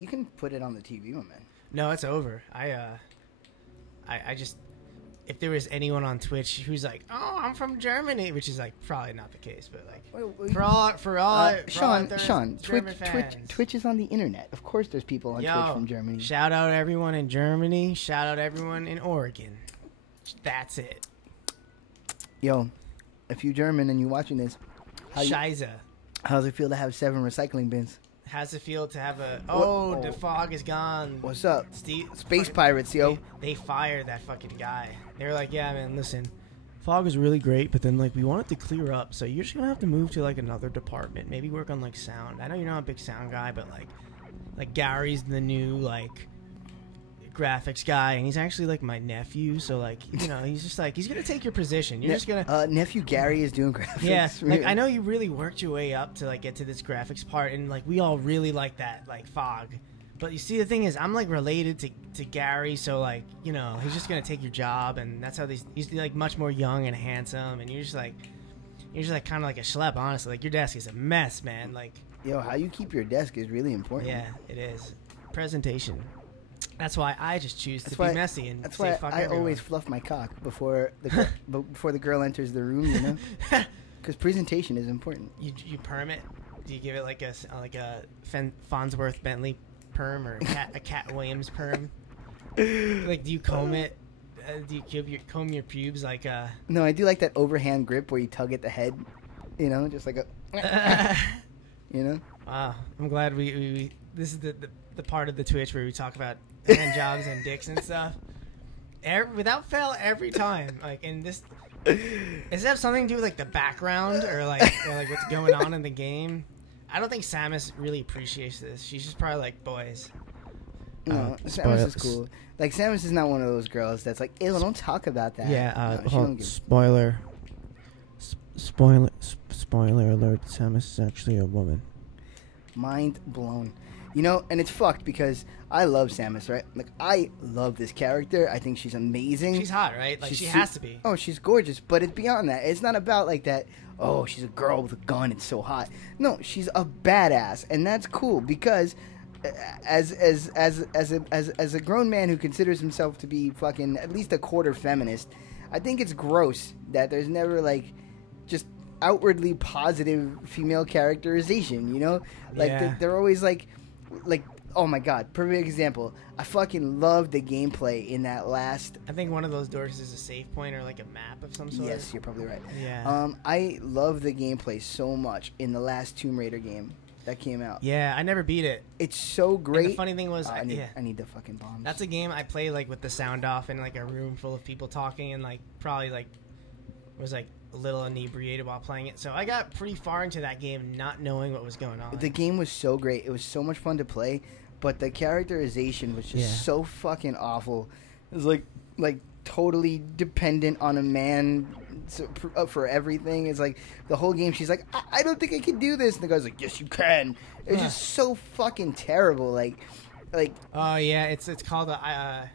You can put it on the TV, my man. No, it's over. I just if there was anyone on Twitch who's like, "Oh, I'm from Germany," which is like probably not the case, but like Sean, German fans. Twitch is on the internet. Of course, there's people on Twitch from Germany. Shout out everyone in Germany. Shout out everyone in Oregon. That's it. Yo, if you're German and you're watching this, Scheiße. How's it feel to have 7 recycling bins? How's it feel to have a... the fog is gone. What's up? Steve, Space pirates, yo. They fired that fucking guy. They were like, yeah, man, listen. Fog is really great, but then, like, we want it to clear up, so you're just going to have to move to, like, another department. Maybe work on, like, sound. I know you're not a big sound guy, but, like Gary's the new, like, graphics guy, and he's actually, like, my nephew, so, like, you know, he's just, like, he's going to take your position. You're just going to... Nephew Gary is doing graphics. Yeah, like, I know you really worked your way up to, like, get to this graphics part, and, like, we all really like that, like, fog. But you see, the thing is, I'm, like, related to Gary, so, like, you know, he's just going to take your job, and that's how he's, like, much more young and handsome, and you're just, like, kind of like a schlep, honestly. Like, your desk is a mess, man. Like... Yo, how you keep your desk is really important. Yeah, it is. Presentation. That's why I just choose to be messy and that's say why fuck I everyone. always fluff my cock before the girl enters the room, you know, because presentation is important. You perm it? Do you give it like a Farnsworth Bentley perm or a Cat Williams perm? Like, do you comb it? Do you comb your pubes like a? No, I do like that overhand grip where you tug at the head, you know, just like a, you know. Wow, I'm glad we this is the part of the Twitch where we talk about hand jobs and dicks and stuff. Without fail, every time. Like, in this, does it have something to do with like the background or like what's going on in the game? I don't think Samus really appreciates this. She's just probably like, boys. No, Samus is cool. Like, Samus is not one of those girls that's like, ew, don't talk about that. Yeah. No, spoiler alert. Samus is actually a woman. Mind blown. You know, and it's fucked because I love Samus, right? Like, I love this character. I think she's amazing. She's hot, right? Like, she has to be. Oh, she's gorgeous. But it's beyond that. It's not about, like, that, oh, she's a girl with a gun. It's so hot. No, she's a badass. And that's cool because as a grown man who considers himself to be fucking at least a quarter feminist, I think it's gross that there's never, like, just outwardly positive female characterization, you know? Like, yeah. they're always, like, oh my god, perfect example. I fucking love the gameplay in that last... I think one of those doors is a save point or like a map of some sort. Yes, you're probably right. Yeah. I love the gameplay so much in the last Tomb Raider game that came out. Yeah, I never beat it. It's so great. And the funny thing was... I need the fucking bombs. That's a game I play like with the sound off in like a room full of people talking and like probably like was like a little inebriated while playing it. So I got pretty far into that game not knowing what was going on. The game was so great. It was so much fun to play, but the characterization was just so fucking awful. It was like totally dependent on a man for everything. It's like the whole game she's like, I don't think I can do this. And the guy's like, yes, you can. It's just so fucking terrible. Like oh yeah, it's called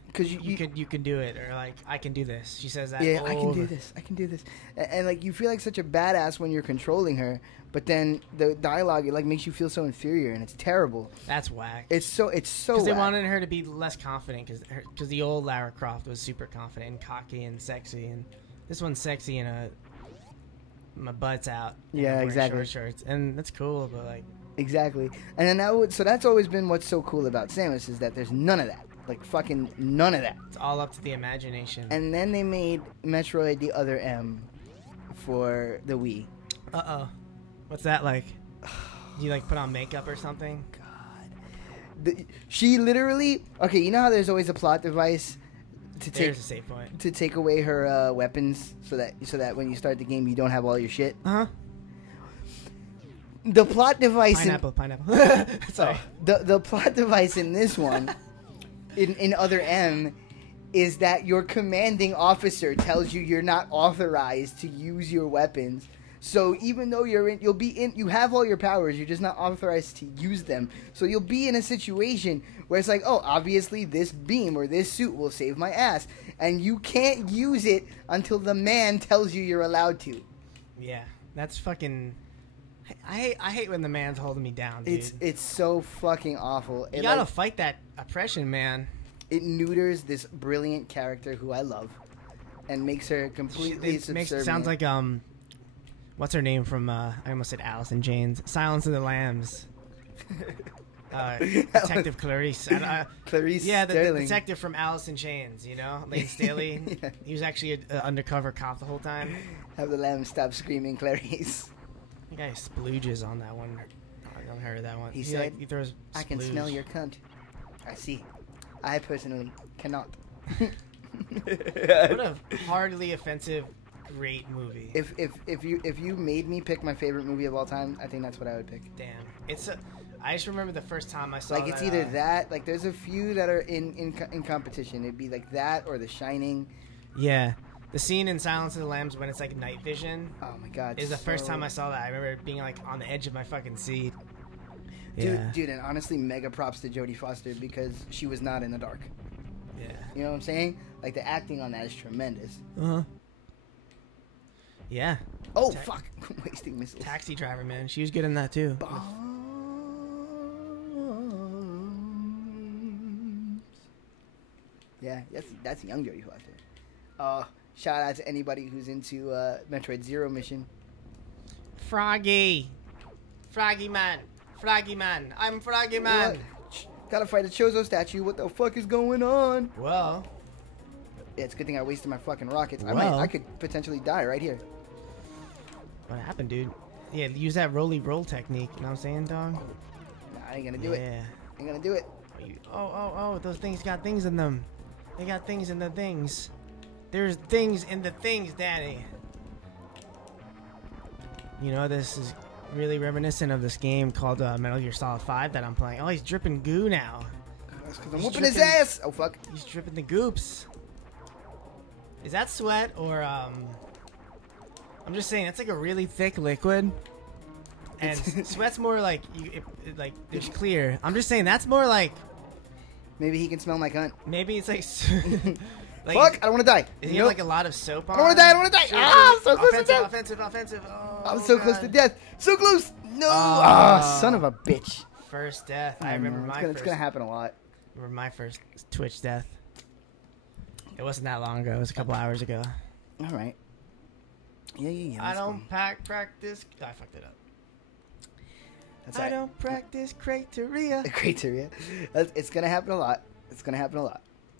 because you can do it, or like, I can do this. She says that. Yeah, I can do this, and like, you feel like such a badass when you're controlling her, but then the dialogue, it like makes you feel so inferior, and it's terrible. That's whack. It's so because they wanted her to be less confident, because the old Lara Croft was super confident and cocky and sexy, and this one's sexy and my butt's out. Yeah, exactly. Short shorts, and that's cool, but like. Exactly. And then that's always been what's so cool about Samus, is that there's none of that. Like, fucking none of that. It's all up to the imagination. And then they made Metroid the Other M for the Wii. Uh-oh. What's that like? Do you, like, put on makeup or something? God. She literally... Okay, you know how there's always a plot device There's a save point. to take away her weapons so that when you start the game you don't have all your shit? Uh-huh. The plot device pineapple. Sorry. The plot device in this one, in Other M, is that your commanding officer tells you you're not authorized to use your weapons. So even though you have all your powers, you're just not authorized to use them. So you'll be in a situation where it's like, oh, obviously this beam or this suit will save my ass, and you can't use it until the man tells you you're allowed to. Yeah, that's fucking. I hate when the man's holding me down, dude. It's so fucking awful. You gotta fight that oppression, man. It neuters this brilliant character who I love, and makes her completely subservient. Sounds like what's her name from? I almost said Alice in Chains. Silence of the Lambs. Detective Clarice. Clarice. Yeah, the Sterling. detective from Alice in Chains. You know, Lane Staley. Yeah. He was actually an undercover cop the whole time. Have the lamb stop screaming, Clarice. The guy splooges on that one. I don't heard that one. He said, he throws. I can smell your cunt. I see. I personally cannot. What a hardly offensive, great movie. If you made me pick my favorite movie of all time, I think that's what I would pick. Damn, I just remember the first time I saw. Like it's either that. Like there's a few that are in competition. It'd be like that or The Shining. Yeah, the scene in Silence of the Lambs when it's like night vision. Oh my god! Is the first time I saw that. I remember being like on the edge of my fucking seat. Dude, and honestly, mega props to Jodie Foster because she was not in the dark. Yeah. You know what I'm saying? Like the acting on that is tremendous. Yeah. Oh fuck! Wasting missiles. Taxi Driver, man. She was good in that too. Bombs. Yeah, that's young Jodie Foster. Shout out to anybody who's into Metroid Zero Mission. Froggy Man. I'm Froggy Man. Gotta fight a Chozo statue. What the fuck is going on? Well. Yeah, it's a good thing I wasted my fucking rockets. Well. I could potentially die right here. What happened, dude? Yeah, use that roll technique. You know what I'm saying, dog? Nah, I ain't gonna do it. Yeah. Ain't gonna do it. Oh, those things got things in them. They got things in the things. There's things in the things, Danny. You know, this is really reminiscent of this game called Metal Gear Solid 5 that I'm playing. Oh, he's dripping goo now. That's because I'm whooping his ass. Oh, fuck. He's dripping the goops. Is that sweat or, I'm just saying, it's like a really thick liquid. And sweat's more like, it's clear. I'm just saying, that's more like... Maybe he can smell my cunt. Maybe it's like... Fuck, I don't want to die. Is he have like a lot of soap on? I don't want to die. Ah, I'm so close to death. Offensive. Oh, I'm so close to death. So close. No. Ah, son of a bitch. First death. I remember my first. It's going to happen a lot. I remember my first Twitch death. It wasn't that long ago. It was a couple hours ago. All right. Yeah. I don't practice. Oh, I fucked it up. That's I don't practice crateria. Crateria. It's going to happen a lot.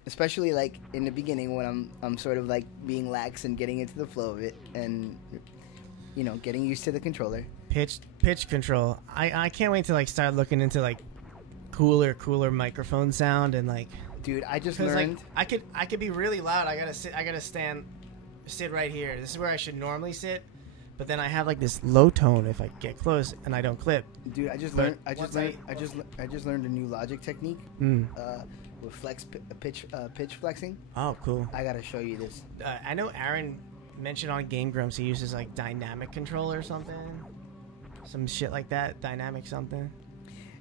Especially like in the beginning when I'm sort of like being lax and getting into the flow of it and you know getting used to the controller. Pitch control. I can't wait to like start looking into like cooler microphone sound and like. Dude, I just learned. Like, I could be really loud. I gotta sit right here. This is where I should normally sit, but then I have like this low tone if I get close and I don't clip. Dude, I just learned a new Logic technique. With pitch flexing. Oh, cool. I gotta show you this. I know Aaron mentioned on Game Grumps he uses like dynamic control or something, some shit like that. Dynamic something.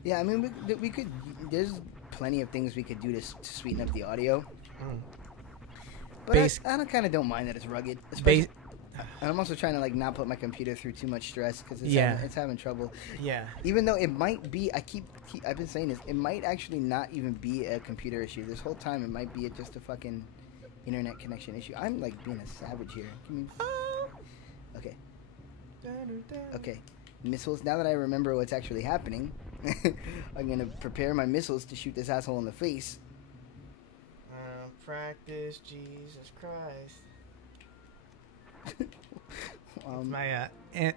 Yeah, I mean we could. There's plenty of things we could do to sweeten up the audio. But I kind of don't mind that it's rugged. And I'm also trying to like not put my computer through too much stress because it's having trouble. Yeah. Even though it might be, I've been saying this, it might actually not even be a computer issue. This whole time it might be just a fucking internet connection issue. I'm like being a savage here. Okay. Okay. Missiles. Now that I remember what's actually happening, I'm gonna prepare my missiles to shoot this asshole in the face. Practice, Jesus Christ.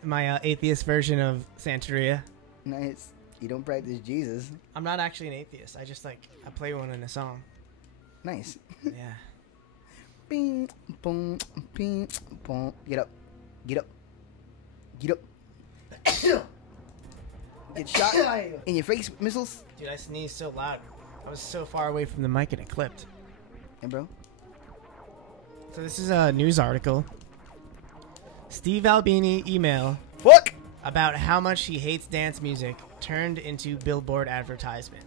My atheist version of Santeria. Nice. You don't practice Jesus. I'm not actually an atheist. I just I play one in a song. Nice. Yeah. Bing, boom, bing, boom. Get up. Get shot in your face, missiles. Dude, I sneezed so loud. I was so far away from the mic and it clipped. Hey, bro. So this is a news article. Steve Albini email Fuck! about how much he hates dance music turned into billboard advertisement.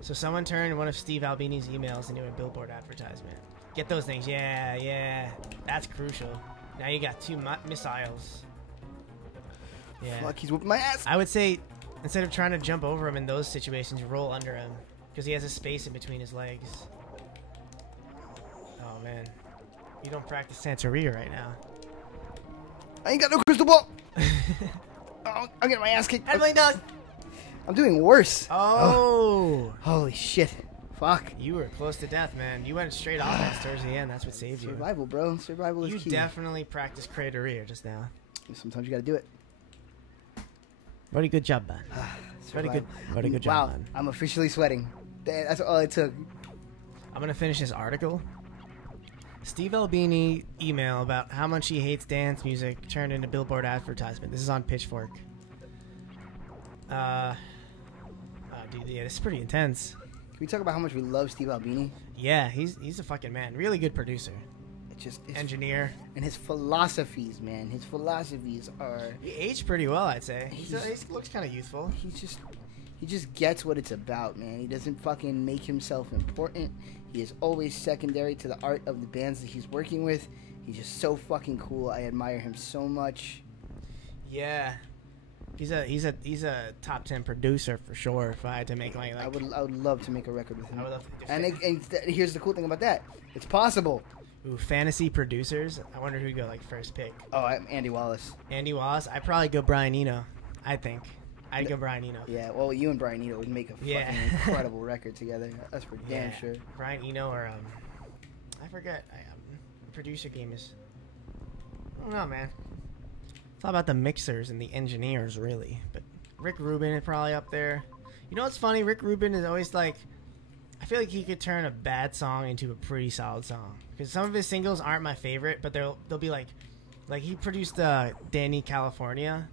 So someone turned one of Steve Albini's emails into a billboard advertisement. Get those things. Yeah. That's crucial. Now you got 2 missiles. Yeah. Fuck, he's whooping my ass. I would say instead of trying to jump over him in those situations, roll under him because he has a space in between his legs. Oh man, you don't practice Santeria right now. I ain't got no crystal ball. Oh, I'm getting my ass kicked. Headbang dog. I'm doing worse. Oh. Holy shit. Fuck. You were close to death, man. You went straight offense towards the end. That's what saved you. Survival, bro. Survival is You key. definitely practiced Crateria just now. Sometimes you gotta do it. Very good job, man. Very good job, Wow, man. I'm officially sweating. That's all it took. I'm gonna finish this article. Steve Albini email about how much he hates dance music turned into Billboard advertisement. This is on Pitchfork. Dude, yeah, this is pretty intense. Can we talk about how much we love Steve Albini? Yeah, he's a fucking man. Really good producer, It just engineer. and his philosophies, man. His philosophies are. He aged pretty well, I'd say. He He's- looks kind of youthful. He just gets what it's about, man. He doesn't fucking make himself important. He is always secondary to the art of the bands that he's working with. He's just so fucking cool. I admire him so much. Yeah, he's a top 10 producer for sure. If I had to make like I would love to make a record with him. I would love to And here's the cool thing about that. It's possible. Ooh, fantasy producers. I wonder who'd go like first pick. Oh, I'm Andy Wallace. Andy Wallace. I'd probably go Brian Eno. I think I'd go Brian Eno. Yeah, well, you and Brian Eno would make a fucking Yeah. incredible record together. That's for damn sure. Brian Eno or I forget. Producer game is. I don't know, man. It's all about the mixers and the engineers, really. But Rick Rubin is probably up there. You know what's funny? Rick Rubin is always like. I feel like he could turn a bad song into a pretty solid song. Because some of his singles aren't my favorite, but they'll be like he produced Danny California.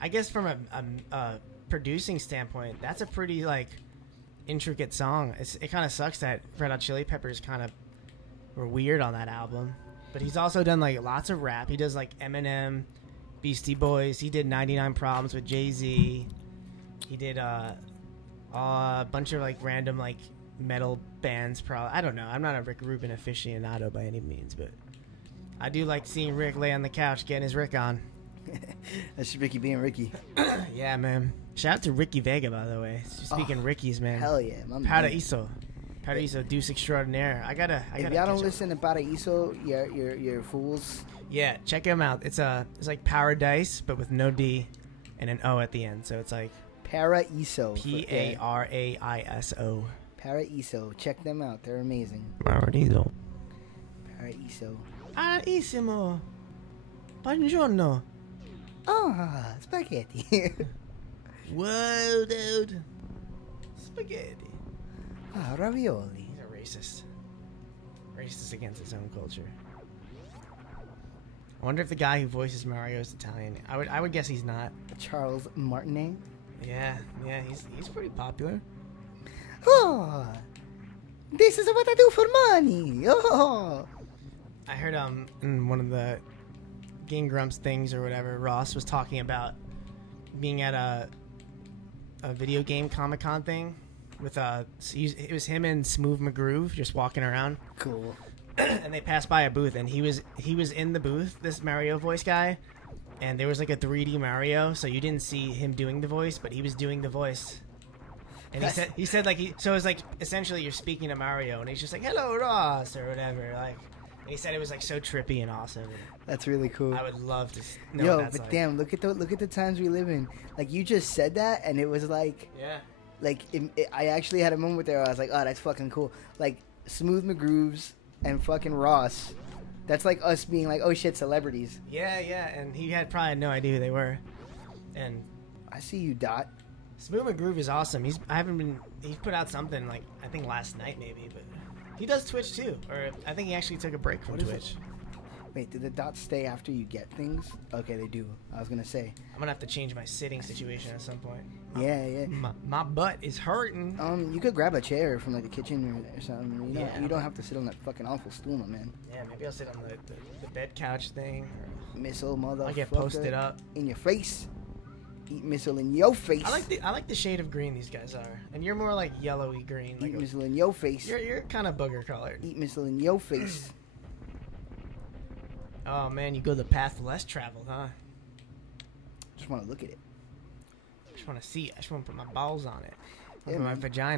I guess from a producing standpoint, that's a pretty like intricate song. It kind of sucks that Red Hot Chili Peppers kind of were weird on that album. But he's also done like lots of rap. He does like Eminem, Beastie Boys. He did 99 Problems with Jay-Z. He did a bunch of like random like metal bands. I don't know. I'm not a Rick Rubin aficionado by any means, but I do like seeing Rick lay on the couch getting his Rick on. That's Ricky being Ricky. Yeah, man. Shout out to Ricky Vega, by the way. Speaking Ricky's, man. Hell yeah, my man. Paraiso, Deuce Extraordinaire. I gotta If y'all catch don't up. listen to Paraiso, you're fools. Yeah, check him out. It's like Paradise, but with no D and an O at the end. So it's like Paraiso. Paraiso. Paraiso. Check them out. They're amazing. Paradiso. Paraiso. Carissimo. Buongiorno. Oh, spaghetti. Whoa, dude. Spaghetti. Ravioli. He's a racist. Racist against his own culture. I wonder if the guy who voices Mario is Italian. I would guess he's not. Charles Martinet. Yeah, he's pretty popular. Oh, this is what I do for money. Oh. I heard in one of the Game Grumps things or whatever, Ross was talking about being at a video game Comic-Con thing with it was him and Smooth McGroove just walking around. Cool. And they passed by a booth, and he was in the booth, this Mario voice guy, and there was like a 3D Mario, so you didn't see him doing the voice, but he was doing the voice. And he said like so it was like essentially you're speaking to Mario, and he's just like hello Ross or whatever. Like he said it was like so trippy and awesome. That's really cool. I would love to know Yo, what that's but like. damn, look at the times we live in. Like you just said that, and it was like. Yeah. Like, I actually had a moment there where I was like, oh, that's fucking cool. Like, Smooth McGrooves and fucking Ross. That's like us being like, oh shit, celebrities. Yeah, and he had probably no idea who they were. And I see you, Dot. Smooth McGroove is awesome. He's put out something like I think last night maybe, but he does Twitch too. Or I think he actually took a break from What is Twitch. Wait, did the dots stay after you get things? Okay, they do. I was gonna say. I'm gonna have to change my sitting situation at some point. Yeah. My butt is hurting. You could grab a chair from like the kitchen or something. Yeah. You don't have to sit on that fucking awful stool, my man. Yeah, maybe I'll sit on the bed couch thing. Or Missile, motherfucker. I'll get posted up. In your face. Eat missile in your face. I like the shade of green these guys are, and you're more like yellowy green. Eat Like missile in your face. you're kind of booger colored. Eat missile in your face. Oh man, you go the path less traveled, huh? just want to look at it. I just want to see it. I just want to put my balls on it. Yeah, Put my man. vagina